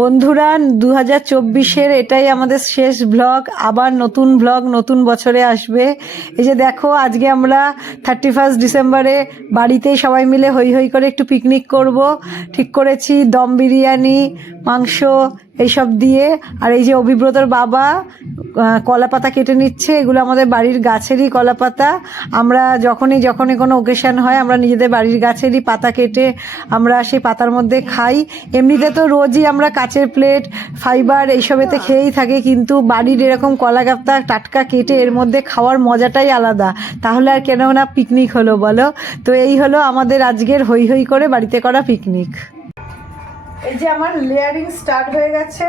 বন্ধুরা 2024-এর এটাই আমাদের শেষ ব্লগ। আবার নতুন ব্লগ নতুন বছরে আসবে। এই যে দেখো, আজকে আমরা 31 ডিসেম্বরে বাড়িতেই সবাই মিলে হই হই করে একটু পিকনিক করব ঠিক করেছি। দম বিরিয়ানি, মাংস এইসব দিয়ে। আর এই যে অভিব্রতর বাবা কলা পাতা কেটে নিচ্ছে। এগুলো আমাদের বাড়ির গাছেরই কলা পাতা। আমরা যখনই কোনো ওকেশন হয় আমরা নিজেদের বাড়ির গাছেরই পাতা কেটে আমরা সেই পাতার মধ্যে খাই। এমনিতে তো রোজই আমরা কাচের প্লেট, ফাইবার এইসবেতে খেয়েই থাকি, কিন্তু বাড়ির এরকম কলা পাতা টাটকা কেটে এর মধ্যে খাওয়ার মজাটাই আলাদা। তাহলে আর কেন না পিকনিক হলো বলো। তো এই হলো আমাদের আজকের হই হই করে বাড়িতে করা পিকনিক। এই যে আমার লেয়ারিং স্টার্ট হয়ে গেছে,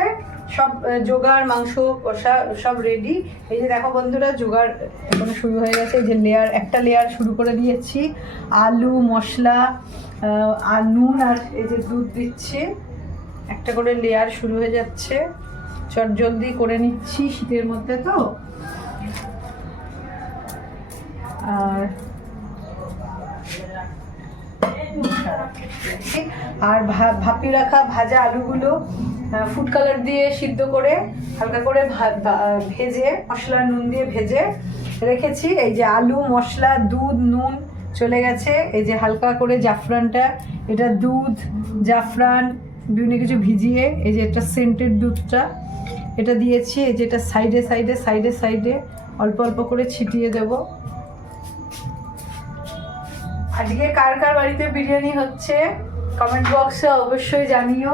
সব জোগাড়, মাংস কষা সব রেডি। এই যে দেখো বন্ধুরা, জোগাড় এখন শুরু হয়ে গেছে। এই যে একটা লেয়ার শুরু করে দিয়েছি। আলু, মশলা, আর নুন, আর এই যে দুধ দিচ্ছি। একটা করে লেয়ার শুরু হয়ে যাচ্ছে। চটজলদি করে নিচ্ছি, শীতের মধ্যে তো। আর ভাপিয়ে রাখা ভাজা আলুগুলো ফুড কালার দিয়ে সিদ্ধ করে হালকা করে ভেজে, মশলা নুন দিয়ে ভেজে রেখেছি। এই যে আলু, মশলা, দুধ, নুন চলে গেছে। এই যে হালকা করে জাফরানটা, এটা দুধ, জাফরান বিভিন্ন কিছু ভিজিয়ে, এই যে একটা সেন্টেড দুধটা এটা দিয়েছি। এই যে এটা সাইডে অল্প অল্প করে ছিটিয়ে দেব। আজকে কার কার বাড়িতে বিরিয়ানি হচ্ছে কমেন্ট বক্সে অবশ্যই জানিও।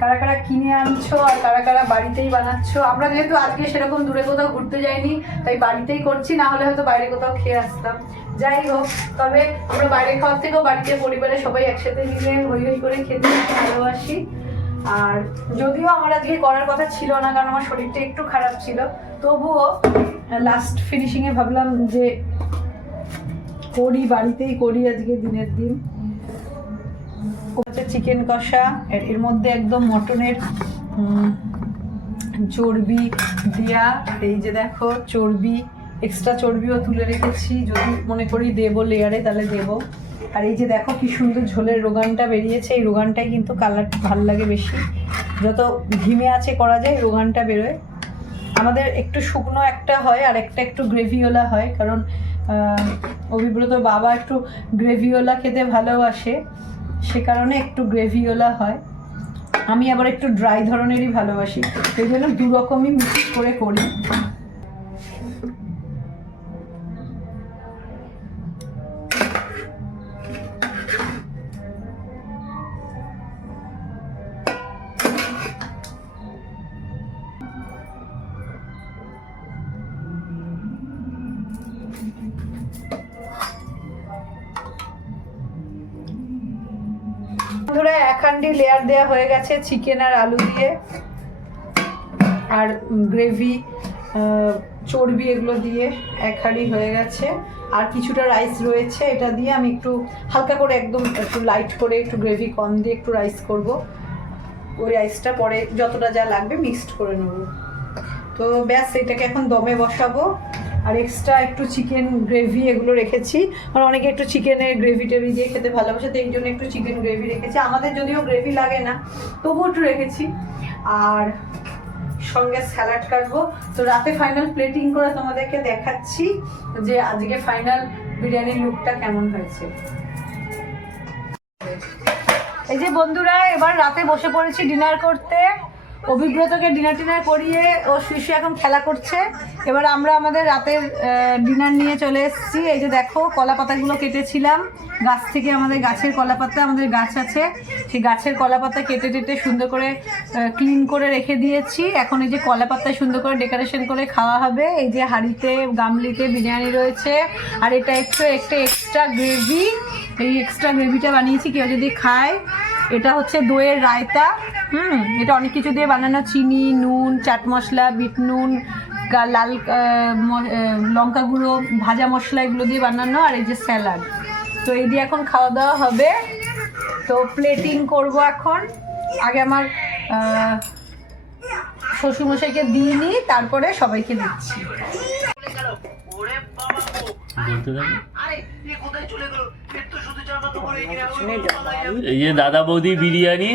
কারা কারা কিনে আনছো আর কারা কারা বাড়িতেই বানাচ্ছো। আমরা যেহেতু আজকে সেরকম দূরে কোথাও ঘুরতে যাইনি, তাই বাড়িতেই করছি, না হলে হয়তো বাইরে কোথাও খেয়ে আসতাম। যাই হোক, তবে আমরা বাইরে খাওয়ার থেকেও বাড়িতে পরিবারে সবাই একসাথে মিলে হই হই করে খেতে ভালোবাসি। আর যদিও আমার আজকে করার কথা ছিল না, কারণ আমার শরীরটা একটু খারাপ ছিল, তবুও লাস্ট ফিনিশিংয়ে ভাবলাম যে বাড়িতেই করি আজকে দিনের দিন। হচ্ছে চিকেন কষা, এর মধ্যে একদম মটনের চর্বি দেয়া। এই যে দেখো চর্বি, এক্সট্রা চর্বিও তুলে রেখেছি, যদি মনে করি দেবো লেয়ারে তাহলে দেবো। আর এই যে দেখো কি সুন্দর ঝোলের রোগানটা বেরিয়েছে। এই রোগানটাই কিন্তু কালারটা ভালো লাগে বেশি, যত ঘিমে আছে করা যায় রোগানটা বেরোয়। আমাদের একটু শুকনো একটা হয় আর একটা একটু গ্রেভিওয়ালা হয়, কারণ অভিব্রত বাবা একটু গ্রেভিওয়ালা খেতে ভালোবাসে, সে কারণে একটু গ্রেভিওয়ালা হয়। আমি আবার একটু ড্রাই ধরনেরই ভালোবাসি, সেই জন্য দু রকমই মিক্স করে করি। বন্ধুরা, এক হান্ডি লেয়ার দেওয়া হয়ে গেছে চিকেন আর আলু দিয়ে, আর গ্রেভি, চর্বি এগুলো দিয়ে এক হাঁড়ি হয়ে গেছে। আর কিছুটা রাইস রয়েছে, এটা দিয়ে আমি একটু হালকা করে একদম একটু লাইট করে একটু গ্রেভি কম দিয়ে একটু রাইস করব। ওই রাইসটা পরে যতটা যা লাগবে মিক্সড করে নেব। তো ব্যাস, এটাকে এখন দমে বসাবো। আর এক্সট্রা একটু চিকেন গ্রেভি এগুলো রেখেছি, আর অনেকে একটু চিকেনের গ্রেভি টেভি দিয়ে খেতে ভালোবাসে, তো এই জন্য একটু চিকেন গ্রেভি রেখেছি। আমাদের যদিও গ্রেভি লাগে না, তবুও একটু রেখেছি। আর সঙ্গে স্যালাড কাটবো। তো রাতে ফাইনাল প্লেটিং করে তোমাদেরকে দেখাচ্ছি যে আজকে ফাইনাল বিরিয়ানির লুকটা কেমন হয়েছে। এই যে বন্ধুরা, এবার রাতে বসে পড়েছি ডিনার করতে। অভিব্রতকে ডিনার করিয়ে ও শুয়ে এখন খেলা করছে। এবার আমরা আমাদের রাতের ডিনার নিয়ে চলে এসেছি। এই যে দেখো, কলা পাতাগুলো কেটেছিলাম গাছ থেকে, আমাদের গাছের কলা পাতা, আমাদের গাছ আছে, সেই গাছের কলা পাতা কেটে সুন্দর করে ক্লিন করে রেখে দিয়েছি। এখন এই যে কলা পাতায় সুন্দর করে ডেকোরেশন করে খাওয়া হবে। এই যে হাঁড়িতে, গামলিতে বিরিয়ানি রয়েছে, আর এটা একটু এক্সট্রা গ্রেভি। এই এক্সট্রা গ্রেভিটা বানিয়েছি কেউ যদি খায়। এটা হচ্ছে দইয়ের রায়তা। এটা অনেক কিছু দিয়ে বানানো, চিনি, নুন, চাট মশলা, বিট নুন, লাল লঙ্কা গুঁড়ো, ভাজা মশলা এগুলো দিয়ে বানানো। আর এই যে স্যালাড। তো এই দিয়ে এখন খাওয়া দাওয়া হবে। তো প্লেটিং করব এখন। আগে আমার শ্বশুরমশাইকে দিয়ে নিই, তারপরে সবাইকে দিচ্ছি। এই যে দাদা বৌদি বিরিয়ানি,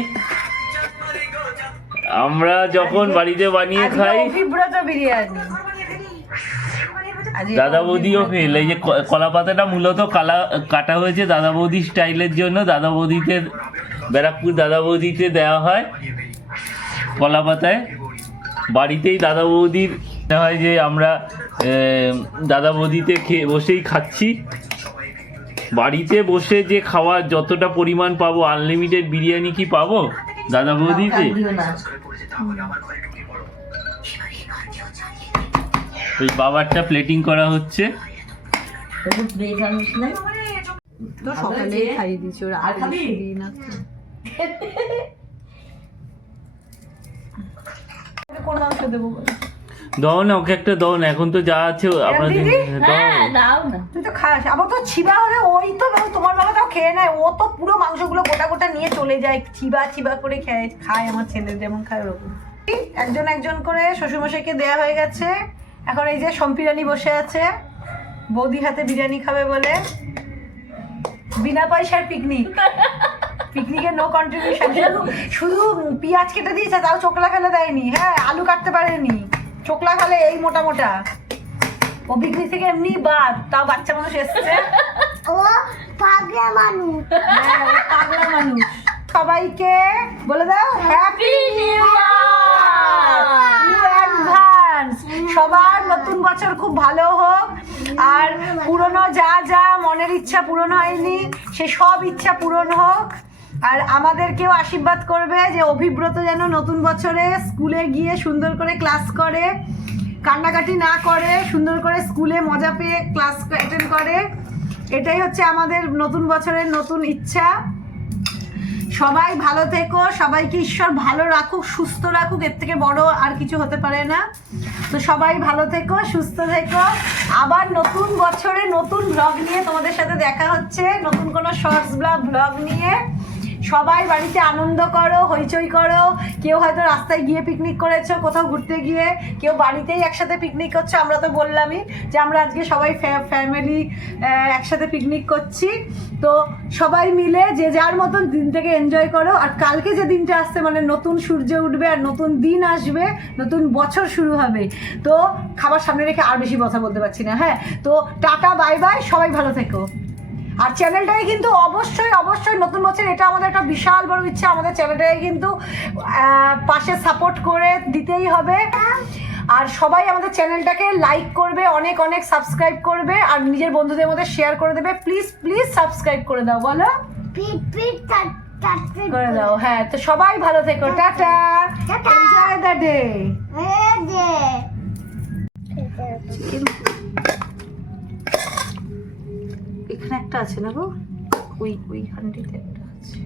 আমরা যখন বাড়িতে বানিয়ে খাই অভিব্রত বিরিয়ানি। দাদা বৌদিও ফেল। এই যে কলা পাতাটা মূলত কাটা হয়েছে দাদা বৌদি স্টাইলের জন্য। দাদা বৌদিতে ব্যারাকপুর দাদা বৌদিতে দেওয়া হয় কলা পাতায়। বাড়িতেই দাদা বৌদির হয় যে আমরা দাদা বৌদিতে বসেই খাচ্ছি। বাড়িতে বসে যে খাওয়ার যতটা পরিমাণ পাবো, আনলিমিটেড বিরিয়ানি কি পাবো দাদা বৌদিতে? ওই বাবারটা প্লেটিং করা হচ্ছে। তো সকালে খাইয়ে দিচ্ছি ওরা, আর দিই না। কোন মাংস দেবো? দাও না ওকে একটা, দাও না, এখন তো যা আছে আপনাদের দাও না। তুই তো খাস, আবার তো ছিবা হলে ওই তো তোমার বাবা তাও খেয়ে নেয়। ও তো পুরো মাংসগুলো গোটা গোটা নিয়ে চলে যায়, চিবা চিবা করে খায় আমার ছেলে যেমন খায় ওরকম। একজন একজন করে শ্বশুরমশাইকে দেয়া হয়ে গেছে। এখন এই যে সম্পিরানি বসে আছে বৌদি হাতে বিরিয়ানি খাবে বলে। বিনা পয়সার পিকনিক, পিকনিকে নো কন্ট্রিবিউশন। শুধু পেঁয়াজ কেটে দিয়েছে, তাও চোখলা ফেলে দেয়নি। হ্যাঁ, আলু কাটতে পারেনি, চোখলা ফেলে এই মোটা মোটা। ও পিকনিক থেকে এমনি বাদ, তাও বাচ্চা মানুষ এসছে। ও পাগলা মানুষ, পাগলা মানুষ। সবাইকে বলে দাও হ্যাপি নিউ ইয়ার। সবার নতুন বছর খুব ভালো হোক, আর পুরনো যা যা মনের ইচ্ছা পূরণ হয়নি সে সব ইচ্ছা পূরণ হোক। আর আমাদেরকেও আশীর্বাদ করবে যে অভিব্রত যেন নতুন বছরে স্কুলে গিয়ে সুন্দর করে ক্লাস করে, কান্নাকাটি না করে, সুন্দর করে স্কুলে মজা পেয়ে ক্লাস অ্যাটেন্ড করে। এটাই হচ্ছে আমাদের নতুন বছরের নতুন ইচ্ছা। সবাই ভালো থেকো, সবাইকে ঈশ্বর ভালো রাখুক, সুস্থ রাখুক, এর থেকে বড় আর কিছু হতে পারে না। তো সবাই ভালো থেকো, সুস্থ থেকো। আবার নতুন বছরে নতুন ব্লগ নিয়ে তোমাদের সাথে দেখা হচ্ছে, নতুন কোনো শর্টস ব্লগ নিয়ে। সবাই বাড়িতে আনন্দ করো, হইচই করো। কেউ হয়তো রাস্তায় গিয়ে পিকনিক করেছো, কোথাও ঘুরতে গিয়ে, কেউ বাড়িতেই একসাথে পিকনিক করছো। আমরা তো বললামই যে আমরা আজকে সবাই ফ্যামিলি একসাথে পিকনিক করছি। তো সবাই মিলে যে যার মতন দিনটাকে এনজয় করো। আর কালকে যে দিনটা আসছে, মানে নতুন সূর্য উঠবে আর নতুন দিন আসবে, নতুন বছর শুরু হবে। তো খাবার সামনে রেখে আর বেশি কথা বলতে পারছি না। হ্যাঁ, তো টাটা, বাই বাই, সবাই ভালো থেকো। আর চ্যানেলটাকে কিন্তু অবশ্যই অবশ্যই নতুন বছর, এটা আমাদের একটা বিশাল বড় ইচ্ছা, আমাদের চ্যানেলটাকে কিন্তু পাশে সাপোর্ট করে দিতেই হবে। আর সবাই আমাদের চ্যানেলটাকে লাইক করবে, অনেক অনেক সাবস্ক্রাইব করবে, আর নিজের বন্ধুদের মধ্যে শেয়ার করে দেবে। প্লিজ প্লিজ সাবস্ক্রাইব করে দাও, বলো করে দাও। হ্যাঁ, তো সবাই ভালো থেকো, টাটা, এনজয় দ্য ডে। এখানে একটা আছে না গো, ওই হান্ডিতে একটা আছে।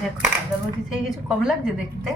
দেখো দাদা বৌদি থেকে কিছু কম লাগছে দেখতে।